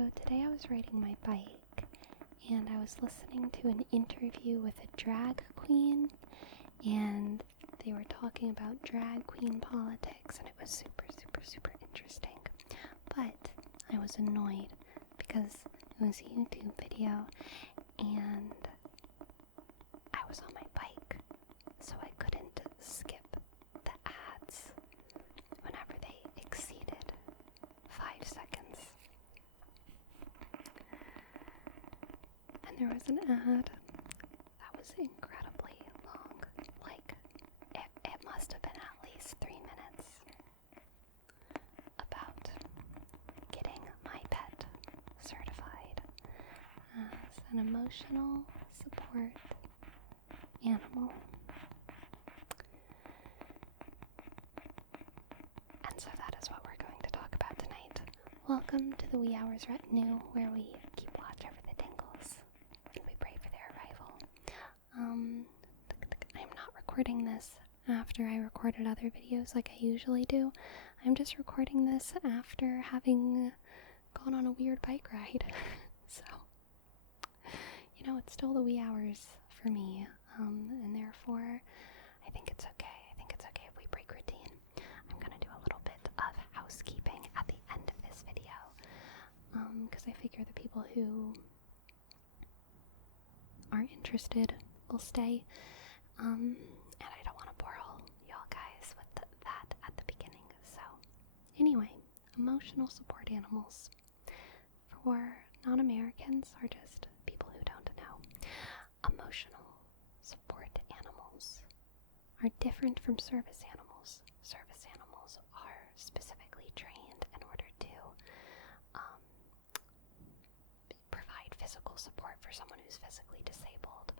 So today I was riding my bike and I was listening to an interview with a drag queen, and they were talking about drag queen politics, and it was super interesting. But I was annoyed because it was a YouTube video and I was on my bike, so I couldn't skip the ads whenever they exceeded 5 seconds. And there was an ad that was incredibly long. Like, it must have been at least 3 minutes, about getting my pet certified as an emotional support animal. And so that is what we're going to talk about tonight. Welcome to the wee hours retinue, where we keep watch over the tingles and we pray for their arrival. I'm not recording this after I recorded other videos like I usually do. I'm just recording this after having gone on a weird bike ride. So, it's still the wee hours for me, and therefore I think it's okay. If we break routine. I'm gonna do a little bit of housekeeping at the end of this video, because I figure the people who are interested will stay, and I don't want to bore all y'all guys with that at the beginning. So anyway, emotional support animals for non-Americans, or just people who don't know. Emotional support animals are different from service animals. Service animals are specifically trained in order to provide physical support for someone who's physically disabled,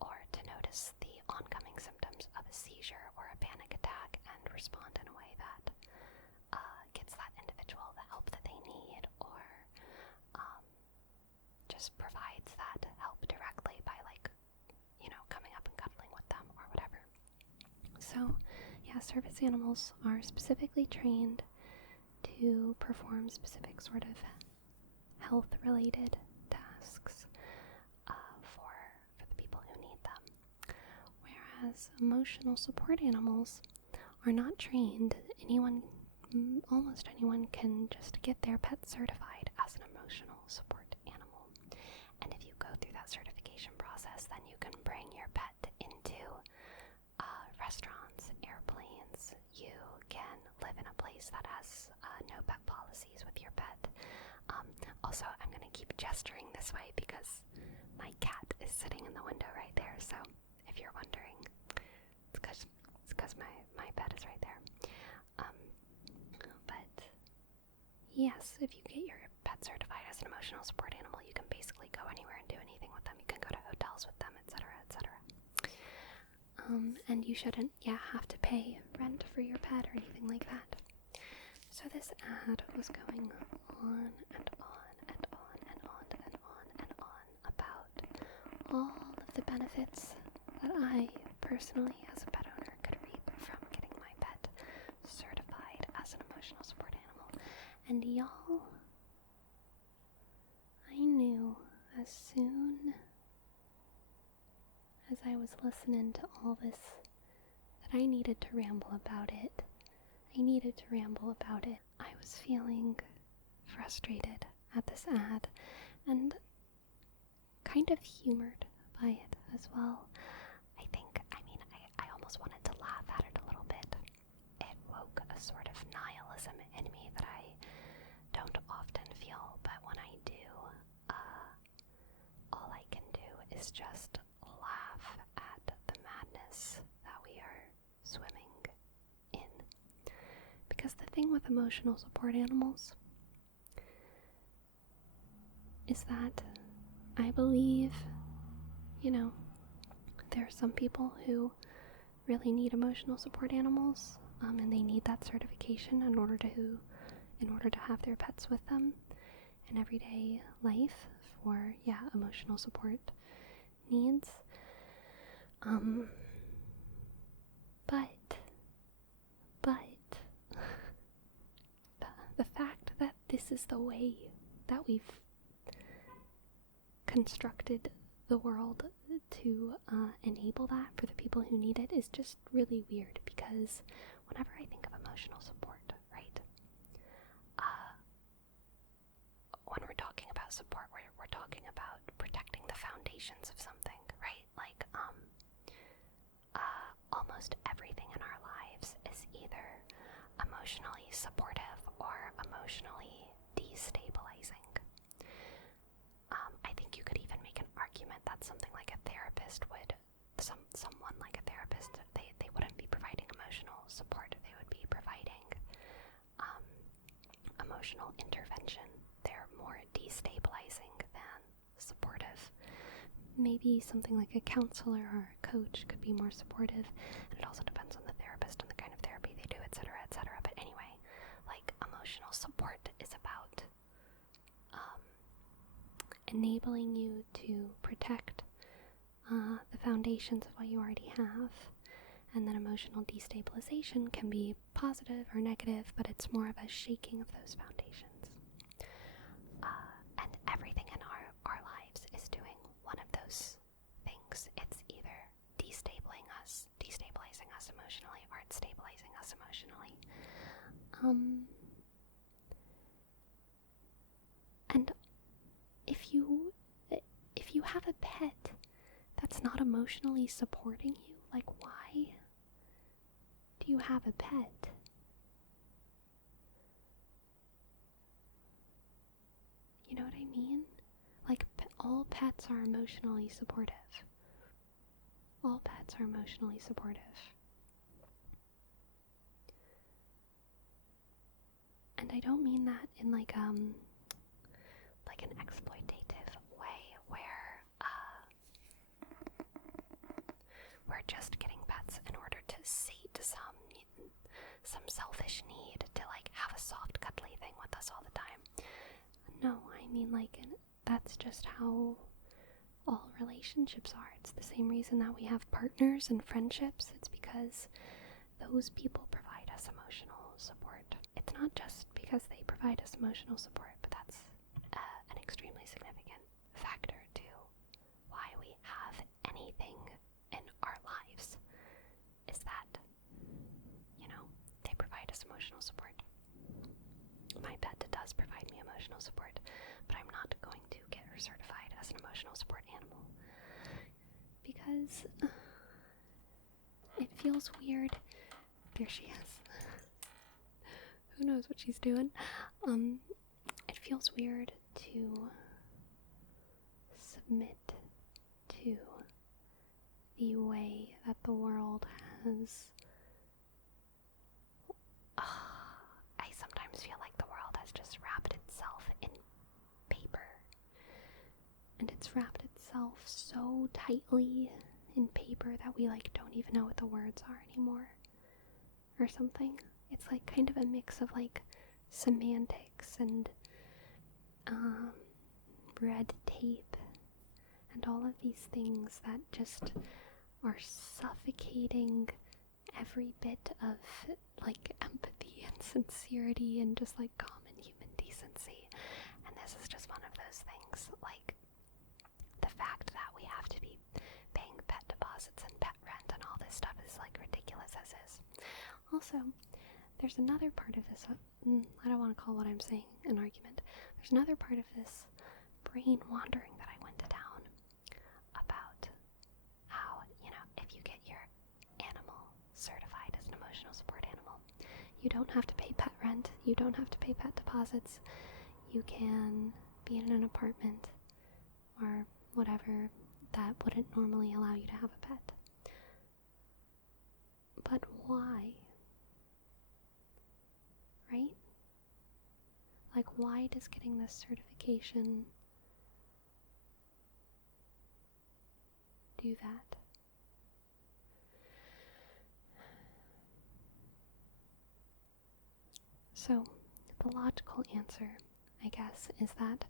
or to notice the oncoming symptoms of a seizure or a panic attack and respond in a way that gets that individual the help that they need, or just provides that help directly by coming up and cuddling with them or whatever. So yeah, service animals are specifically trained to perform specific sort of health related tasks for the people who need them, whereas emotional support animals are not trained. Almost anyone can just get their pet certified as an emotional support animal, and if you go through that certification process, then you can bring your pet into restaurants, airplanes. You can live in a place that has no pet policies with your pet. Also, I'm going to keep gesturing this way because my cat is sitting in the window right there, so if you're wondering, it's because my pet is right there. But yes, if you get your pet certified as an emotional support animal, you can basically go anywhere and do anything with them. You can go to hotels with them, etc., etc. And you shouldn't, have to pay rent for your pet or anything like that. So this ad was going on and on and on and on and on and on about all of the benefits that I personally, as a pet owner, could reap from getting my pet certified as an emotional support animal. And y'all, I knew as soon as I was listening to all this that I needed to ramble about it. I was feeling frustrated at this ad and kind of humored by it as well. I almost wanted to laugh at it a little bit. It woke a sort of nihilism in me that I don't often feel, but when I do, all I can do is just laugh at the madness that we are swimming in. Because the thing with emotional support animals is that I believe, there are some people who really need emotional support animals, and they need that certification in order to have their pets with them in everyday life for emotional support needs. But the fact that this is the way that we've constructed the world to enable that for the people who need it is just really weird, because whenever I think of emotional support, right, when we're talking about support, we're talking about protecting the foundations of something, right? Like, almost everything in our lives is either emotionally supportive or emotionally destabilizing. I think you could even make an argument that something like a therapist would, someone like a therapist, they wouldn't be providing emotional support, they would be providing emotional intervention. They're more destabilizing than supportive. Maybe something like a counselor or a coach could be more supportive, and it also depends on the therapist and the kind of therapy they do, etc., etc. But anyway, like, emotional support is about enabling you to protect the foundations of what you already have, and then emotional destabilization can be positive or negative, but it's more of a shaking of those foundations. And everything in our lives is doing one of those things. It's either destabilizing us emotionally, or it's stabilizing us emotionally. And if you have a pet that's not emotionally supporting you, like, why do you have a pet? You know what I mean? Like, all pets are emotionally supportive. All pets are emotionally supportive. And I don't mean that in like an exploitative way where we're just getting pets in order to sate some selfish need to like have a soft cuddly thing with us all the time. No, I mean, like, that's just how all relationships are. It's the same reason that we have partners and friendships. It's because those people provide us emotional support. It's not just because they provide us emotional support, but that's an extremely significant factor to why we have anything in our lives, is that, they provide us emotional support. My pet does provide me emotional support, but I'm not going to get her certified as an emotional support animal, because it feels weird. There she is. Who knows what she's doing? It feels weird to submit to the way that the world has. I sometimes feel like the world has just wrapped itself in paper. And it's wrapped itself so tightly in paper that we like don't even know what the words are anymore. Or something. It's like kind of a mix of like semantics and red tape and all of these things that just are suffocating every bit of like empathy and sincerity and just like common human decency. And this is just one of those things, like the fact that we have to be paying pet deposits and pet rent and all this stuff is like ridiculous as is. Also, there's another part of this, I don't want to call what I'm saying an argument. There's another part of this brain wandering that I went down about how, if you get your animal certified as an emotional support animal, you don't have to pay pet rent, you don't have to pay pet deposits, you can be in an apartment or whatever that wouldn't normally allow you to have a pet. But why? Right? Like, why does getting this certification do that? So, the logical answer, I guess, is that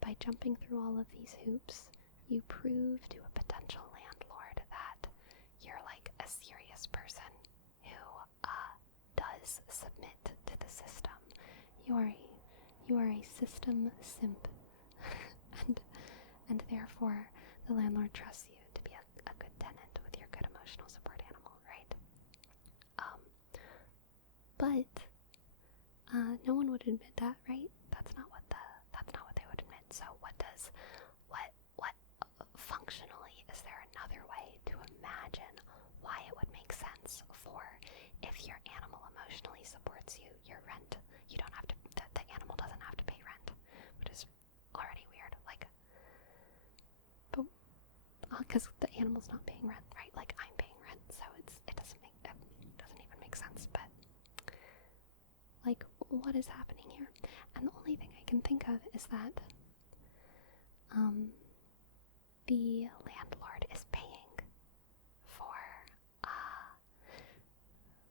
by jumping through all of these hoops, you prove to a potential landlord that you're like a serious person who does submit to the system. You You are a system simp. and therefore the landlord trusts you to be a good tenant with your good emotional support animal, right? But no one would admit that, right? That's not what they would admit. So what functionally, is there another way to imagine why it would make sense for, if your animal emotionally supports you, your rent, you don't have to, the animal doesn't have to pay rent, which is already weird, like, but, because the animal's not paying rent, right? Like, I'm paying rent, so it doesn't even make sense, but, like, what is happening here? And the only thing I can think of is that, the landlord is paying for,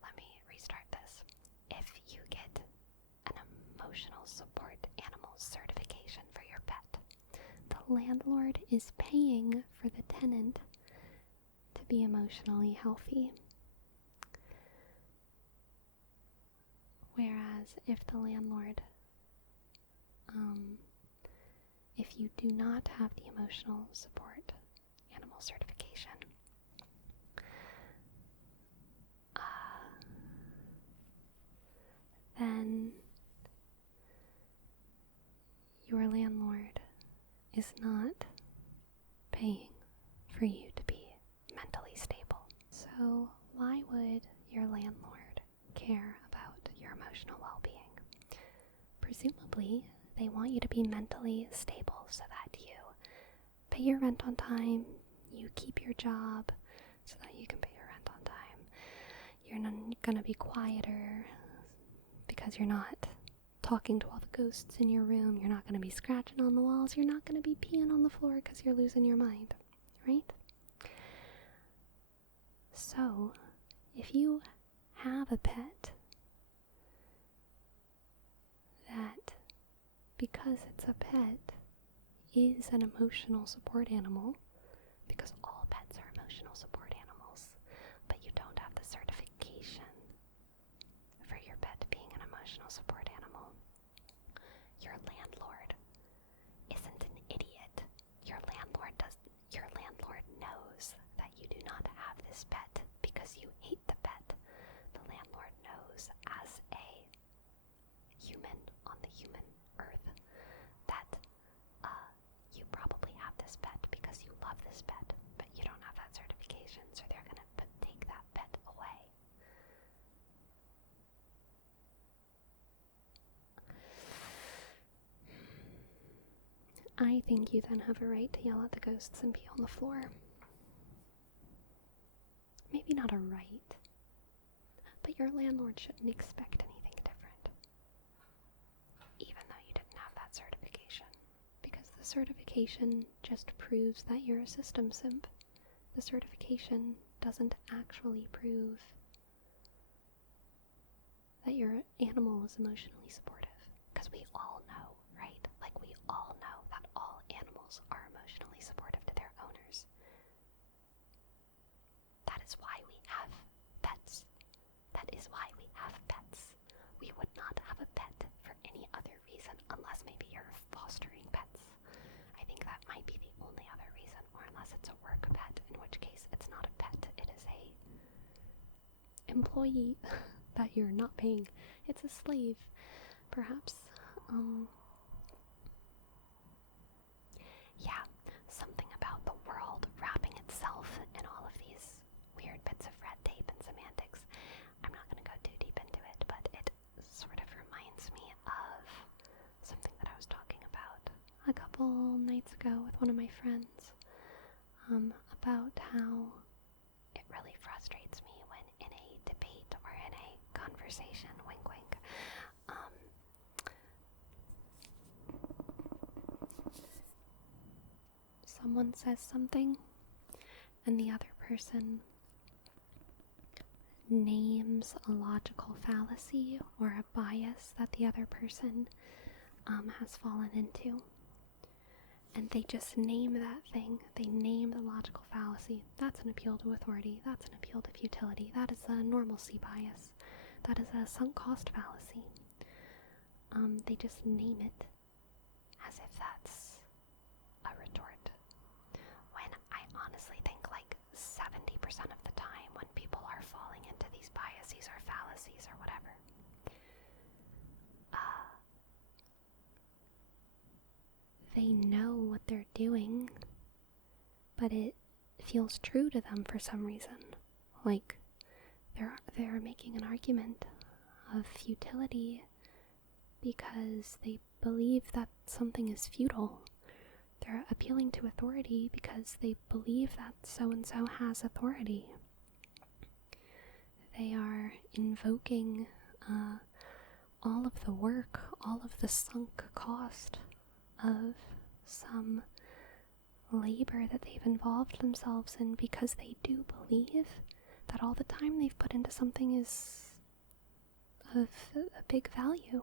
let me restart this. If you get an emotional support animal certification for your pet, the landlord is paying for the tenant to be emotionally healthy. Whereas if the landlord, if you do not have the emotional support animal certification, then your landlord is not paying for you to be mentally stable. So why would your landlord care about your emotional well-being? Presumably, they want you to be mentally stable so that you pay your rent on time, you keep your job so that you can pay your rent on time. You're not gonna be quieter because you're not talking to all the ghosts in your room. You're not gonna be scratching on the walls. You're not gonna be peeing on the floor because you're losing your mind, right? So, if you have a pet that, because it's a pet, is an emotional support animal, because all pets are emotional support animals, but you don't have the certification for your pet being an emotional support animal, your landlord isn't an idiot. Your landlord knows that you do not have this pet because you hate the pet. The landlord knows, as a human on the human earth, that you probably have this pet because you love this pet, but you don't have that certification, so they're gonna take that pet away. I think you then have a right to yell at the ghosts and pee on the floor. Maybe not a right, but your landlord shouldn't expect anything different, even though you didn't have that certification, because the certification just proves that you're a system simp. The certification doesn't actually prove that your animal is emotionally supportive, because we all know, right? Like, we all know that all animals are emotionally supportive to their owners. That is why we have pets. That is why we have pets. We would not have a pet for any other reason, unless maybe you're fostering pets. I think that might be the only other reason, or unless it's a work pet, in which case it's not a pet, it is a employee that you're not paying. It's a slave, perhaps. Yeah, something about the world wrapping itself in all of these weird bits of red tape and semantics. I'm not going to go too deep into it, but it sort of reminds me of something that I was talking about a couple nights ago with one of my friends, about how it really frustrates me when in a debate or in a conversation, wink wink, someone says something and the other person names a logical fallacy or a bias that the other person has fallen into. And they just name that thing. They name the logical fallacy. That's an appeal to authority. That's an appeal to futility. That is a normalcy bias. That is a sunk cost fallacy. they just name it as if that's a retort. When I honestly think like 70% of the time when people are falling into these biases or fallacies or whatever, they know what they're doing, but it feels true to them for some reason. Like they're making an argument of futility because they believe that something is futile. They're appealing to authority because they believe that so-and-so has authority. They are invoking all of the work, all of the sunk cost of some labor that they've involved themselves in because they do believe that all the time they've put into something is of a big value.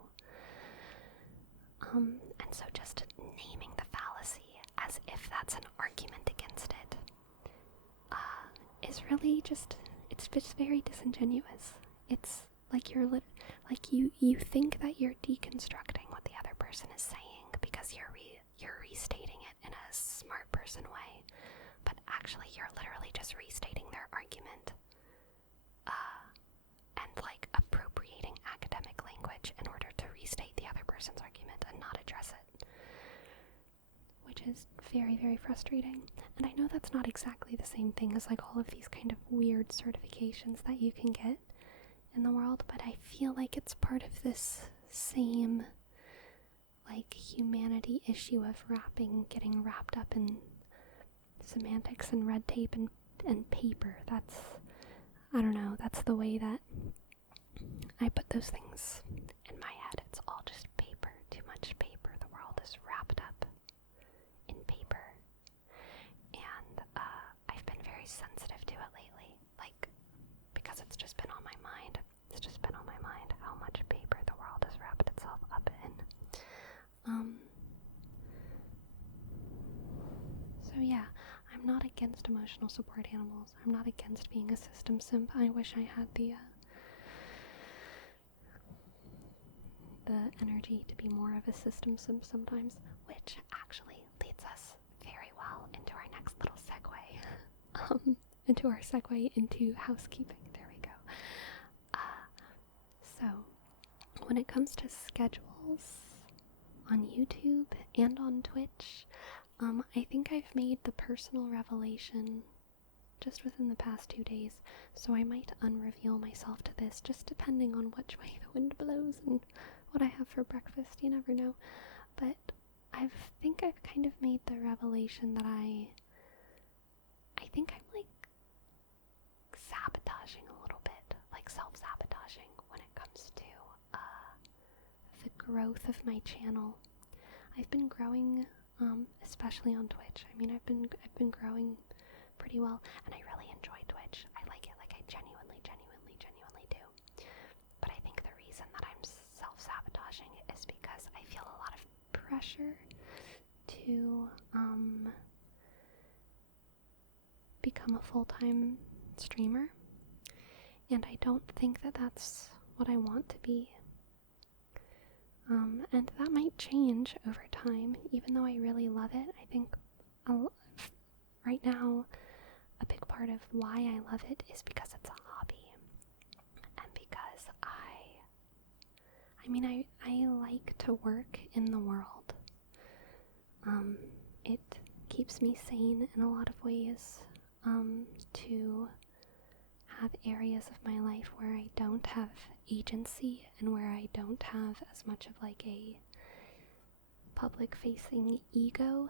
And so just naming the fallacy as if that's an argument against it is really just, it's just very disingenuous. It's like you think that you're deconstructing what the other person is saying because you're restating it in a smart person way, but actually you're literally just restating their argument and like appropriating academic language in order to restate the other person's argument and not address it, which is very, very frustrating. And I know that's not exactly the same thing as like all of these kind of weird certifications that you can get in the world, but I feel like it's part of this same like humanity issue of getting wrapped up in semantics and red tape and paper. That's, I don't know, that's the way that I put those things in my head. It's all just paper, too much paper. The world is wrapped up in paper. And I've been very sensitive to it lately, like, because it's just been on my mind. It's just been on my mind how much paper the world has wrapped itself up in. So yeah, I'm not against emotional support animals. I'm not against being a system simp. I wish I had the energy to be more of a system simp sometimes, which actually leads us very well into our next little segue. Into our segue into housekeeping. There we go. So, when it comes to schedules on YouTube and on Twitch, I think I've made the personal revelation just within the past 2 days, so I might unreveal myself to this, just depending on which way the wind blows and what I have for breakfast, you never know. But I think I've kind of made the revelation that I think I'm like sabotaging a little bit, like self-sabotaging when it comes to the growth of my channel. I've been growing, especially on Twitch. I mean, I've been growing pretty well, and I really enjoy Twitch. I like it, like I genuinely do. But I think the reason that I'm self-sabotaging is because I feel a lot of pressure to become a full-time streamer, and I don't think that that's what I want to be. And that might change over time, even though I really love it. I think right now a big part of why I love it is because it's a hobby, and because I like to work in the world. It keeps me sane in a lot of ways, to have areas of my life where I don't have agency and where I don't have as much of like a public-facing ego.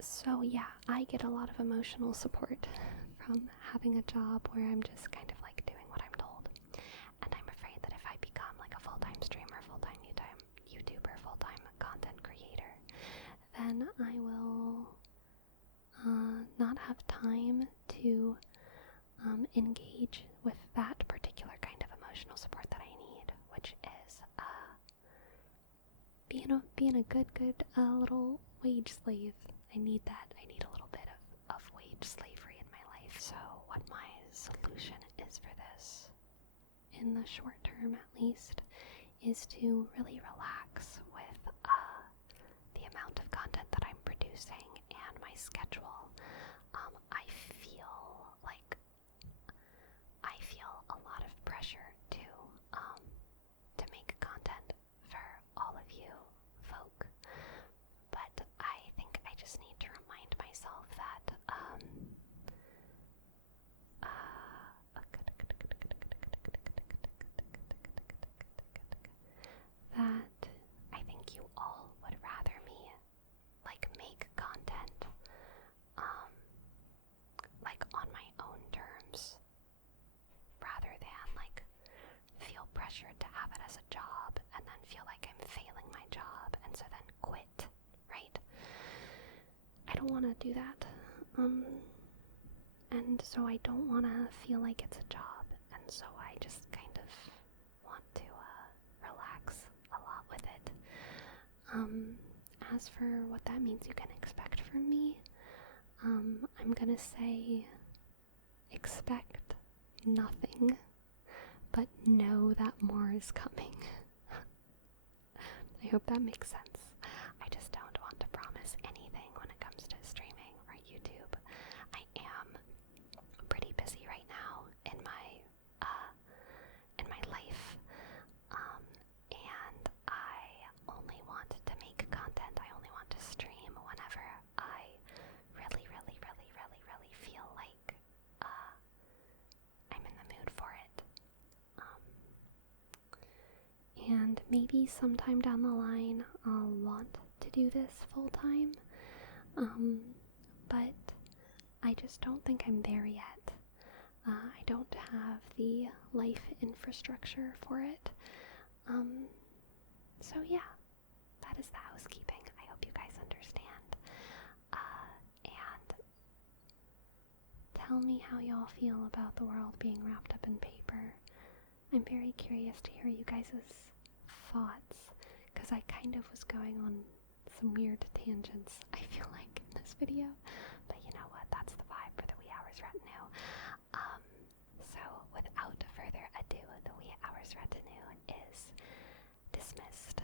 So yeah, I get a lot of emotional support from having a job where I'm just kind of like doing what I'm told. And I'm afraid that if I become like a full-time streamer, full-time YouTuber, full-time content creator, then I will not have time to engage with that particular kind of emotional support that I need, which is being a good little wage slave. I need that. I need a little bit of wage slavery in my life. So what my solution is for this in the short term at least, is to really relax with the amount of content that I'm producing and my schedule. I feel a lot of pressure to make content for all of you folk, but I think I just need to remind myself that that I think you all would rather me make content on my own terms rather than feel pressured to have it as a job and then feel like I'm failing my job and so then quit, right? I don't want to do that. And so I don't want to feel like it's a job, and so I just kind of want to relax a lot with it. As for what that means you can expect from me, I'm gonna say expect nothing, but know that more is coming. I hope that makes sense. I just don't want to promise anything when it comes to streaming or YouTube. I am pretty busy right now in my life, and I only want to make content. I only want to stream whenever I really, really, really, really, really feel like I'm in the mood for it. And maybe sometime down the line I'll want to do this full time, but I just don't think I'm there yet. I don't have the life infrastructure for it. So yeah, that is the housekeeping. I hope you guys understand. And tell me how y'all feel about the world being wrapped up in paper. I'm very curious to hear you guys' thoughts, because I kind of was going on some weird tangents, I feel like, in this video. But you know what? That's the vibe for the Wee Hours Retinue. So without further ado, the Wee Hours Retinue is dismissed.